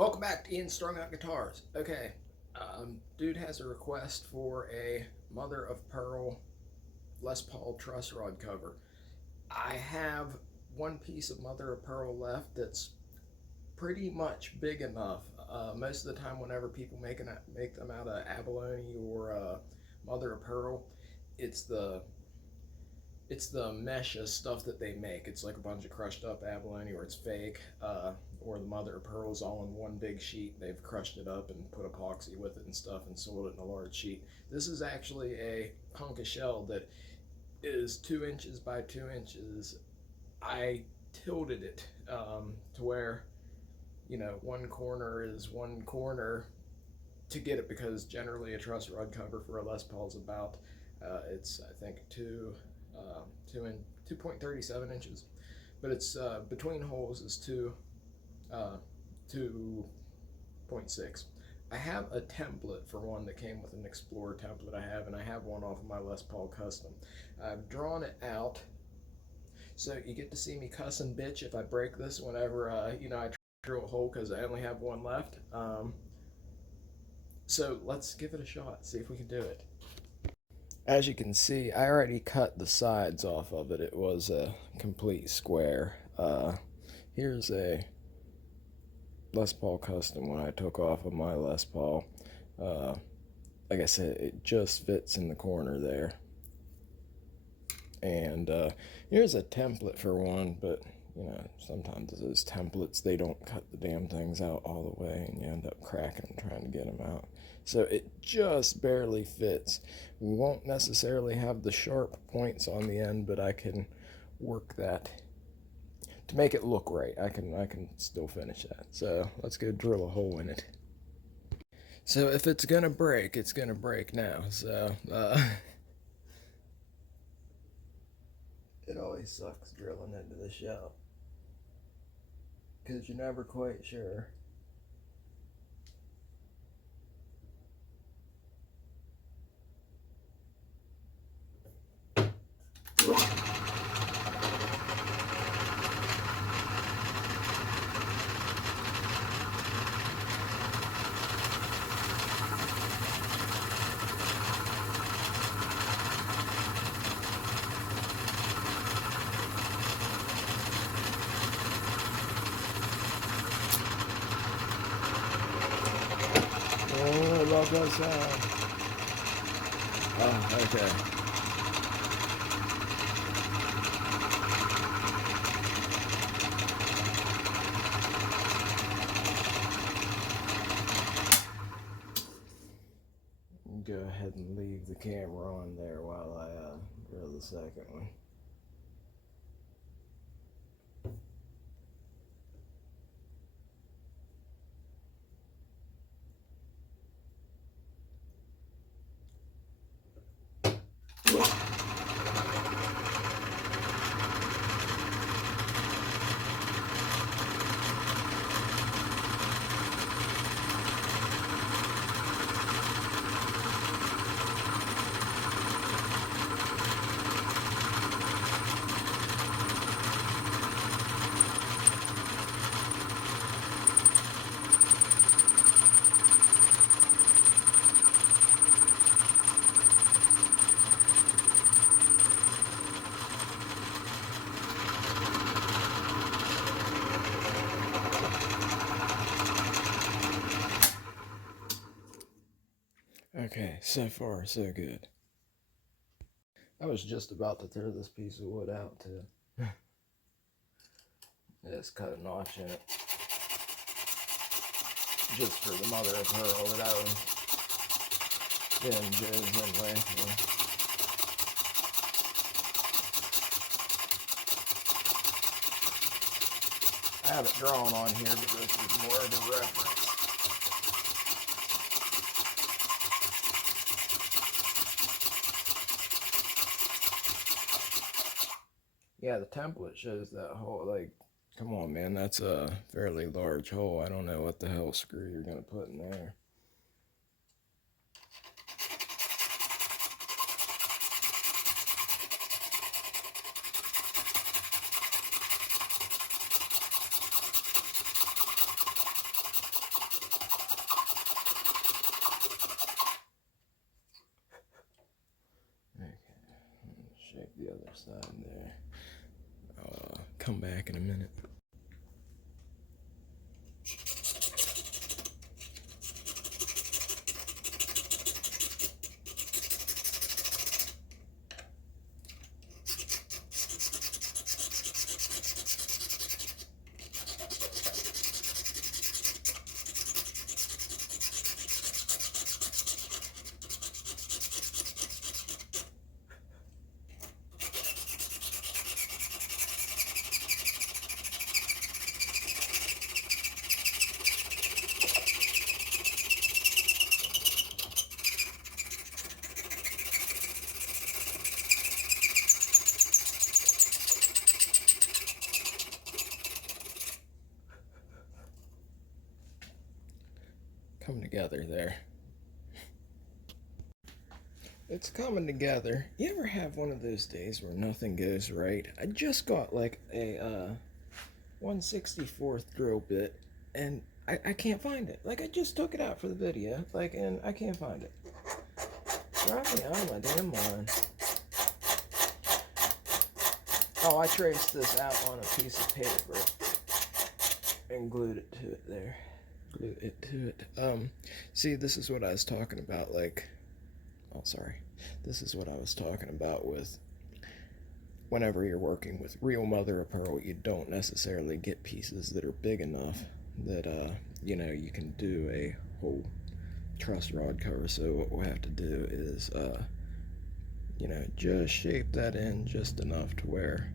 Welcome back to Ian Strung Out Guitars. Okay, dude has a request for a mother of pearl Les Paul truss rod cover. I have one piece of mother of pearl left that's pretty much big enough. Most of the time, whenever people make them out of abalone or mother of pearl, it's the it's the mesh of stuff that they make. It's like a bunch of crushed up abalone, or it's fake, or the mother of pearl is all in one big sheet. They've crushed it up and put epoxy with it and stuff and sold it in a large sheet. This is actually a hunk of shell that is 2 inches by 2 inches. I tilted it to where, one corner is one corner to get it, because generally a truss rod cover for a Les Paul is about, it's I think 2.37 inches, but it's between holes is 2.6. I have a template for one that came with an Explorer template and I have one off of my Les Paul Custom. I've drawn it out, so you get to see me cuss and bitch if I break this whenever I drill a hole, because I only have one left. So let's give it a shot, see if we can do it. As you can see, I already cut the sides off of it. It was a complete square. Here's a Les Paul Custom one I took off of my Les Paul. Like I said, it just fits in the corner there. And here's a template for one, but sometimes those templates, they don't cut the damn things out all the way, and you end up cracking them trying to get them out. So it just barely fits. We won't necessarily have the sharp points on the end, but I can work that to make it look right. I can still finish that. So let's go drill a hole in it. So if it's gonna break, it's gonna break now. So it always sucks drilling into the shell, because you're never quite sure. Oh, I love that sound. Oh, okay. Go ahead and leave the camera on there while I drill the second one. Okay, so far so good. I was just about to throw this piece of wood out too. Just cut a notch in it, just for the mother of pearl that I was getting Joe's anyway. I have it drawn on here, but this is more of a reference. Yeah, the template shows that hole. Like, come on, man, that's a fairly large hole. I don't know what the hell screw you're gonna put in there. other side there. I'll come back in a minute. Coming together there. It's coming together. You ever have one of those days where nothing goes right? I just got like a 1/64 drill bit, and I can't find it. Like, I just took it out for the video, like, and I can't find it. Drive me out of my damn mind. Oh, I traced this out on a piece of paper and glued it to it there. Glue it to it. See, this is what I was talking about, like, oh, sorry. This is what I was talking about with whenever you're working with real mother of pearl, you don't necessarily get pieces that are big enough that, you know, you can do a whole truss rod cover. So what we'll have to do is, you know, just shape that in just enough to where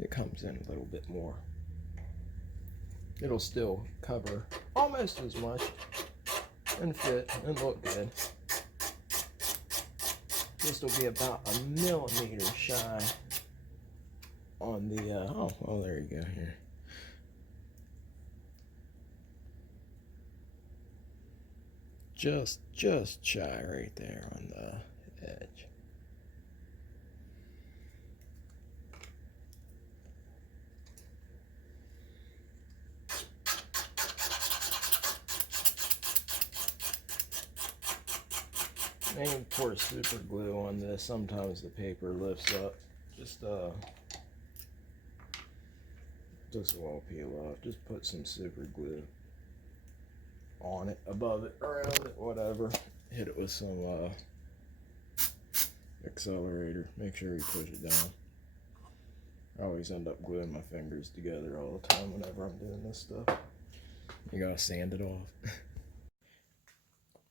it comes in a little bit more. It'll still cover almost as much and fit and look good. This will be about a millimeter shy on the, oh, well, there you go here. Just shy right there on the edge. Maybe pour super glue on this. Sometimes the paper lifts up. Just this won't peel off. Just put some super glue on it, above it, around it, whatever. Hit it with some accelerator. Make sure you push it down. I always end up gluing my fingers together all the time whenever I'm doing this stuff. You gotta sand it off.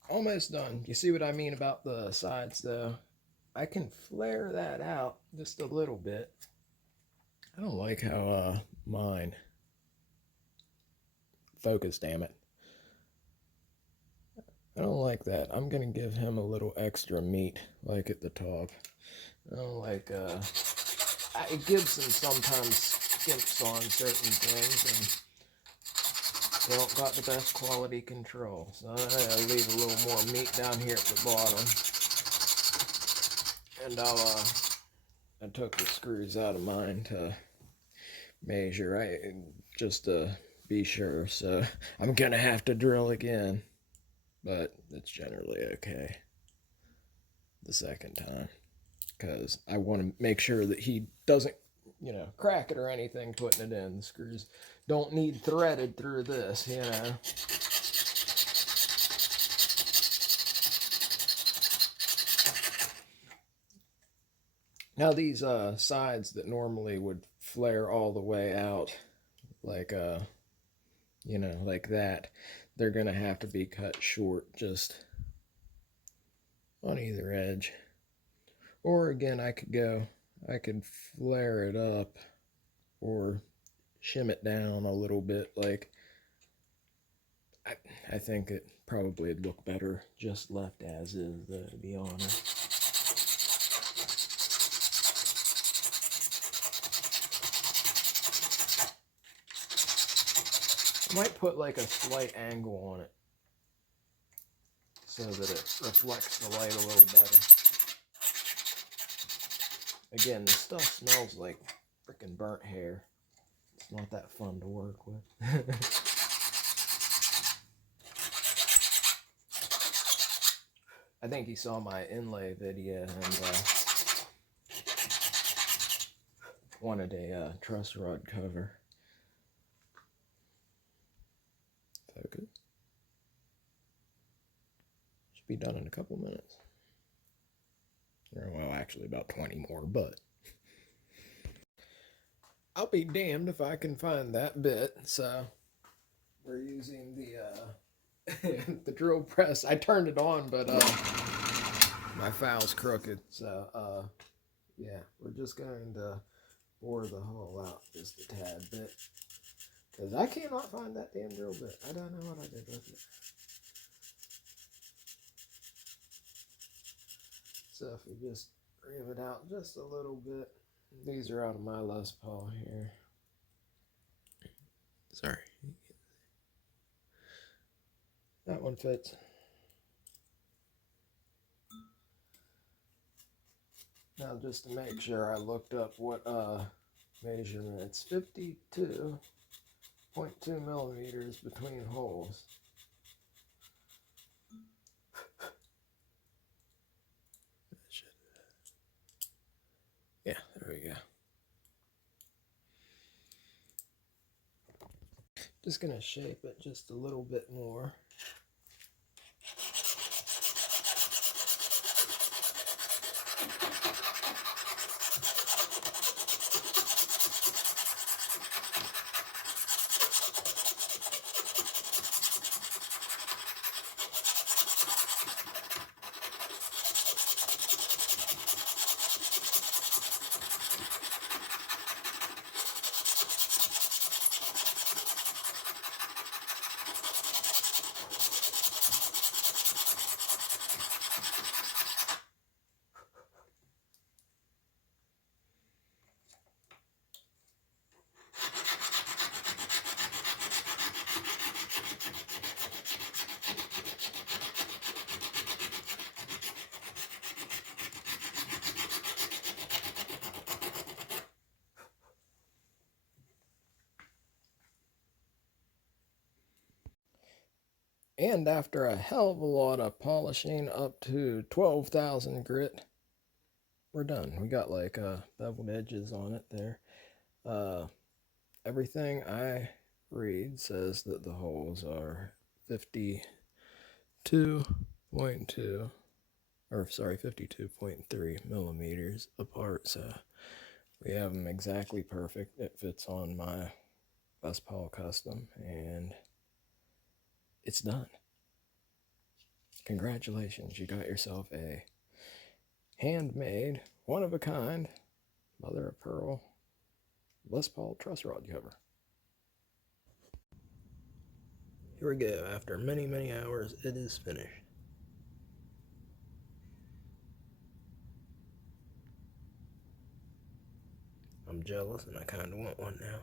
Almost done. You see what I mean about the sides though? I can flare that out just a little bit. I don't like how mine focus, damn it. I don't like that. I'm gonna give him a little extra meat, like at the top. I don't like Gibson sometimes skimps on certain things, and they don't got the best quality control. So I leave a little more meat down here at the bottom. And I took the screws out of mine to measure, just to be sure. So I'm gonna have to drill again, but it's generally okay the second time, because I want to make sure that he doesn't, you know, crack it or anything putting it in. The screws don't need threaded through this, you know. Now these sides that normally would flare all the way out, like you know, like that, they're gonna have to be cut short just on either edge. Or again, I could flare it up or shim it down a little bit. Like, I think it probably would look better just left as is, though, to be honest. I might put like a slight angle on it so that it reflects the light a little better. Again, this stuff smells like freaking burnt hair. It's not that fun to work with. I think you saw my inlay video, and wanted a truss rod cover. Focus. Should be done in a couple minutes. Well, actually about 20 more, but I'll be damned if I can find that bit. So we're using the the drill press. I turned it on, but my file's crooked. So yeah, we're just going to bore the hole out just a tad bit, because I cannot find that damn drill bit. I don't know what I did with it. So if we just ream it out just a little bit. These are out of my Les Paul here. Sorry. That one fits. Now just to make sure, I looked up what measurement. It's 52.2 millimeters between holes. Yeah, there we go. Just gonna shape it just a little bit more. And after a hell of a lot of polishing up to 12,000 grit, we're done. We got like beveled edges on it there. Everything I read says that the holes are 52.2, or sorry, 52.3 millimeters apart. So we have them exactly perfect. It fits on my Les Paul Custom, and it's done. Congratulations, you got yourself a handmade, one-of-a-kind, mother of pearl Les Paul truss rod cover. Here we go. After many, many hours, it is finished. I'm jealous and I kind of want one now.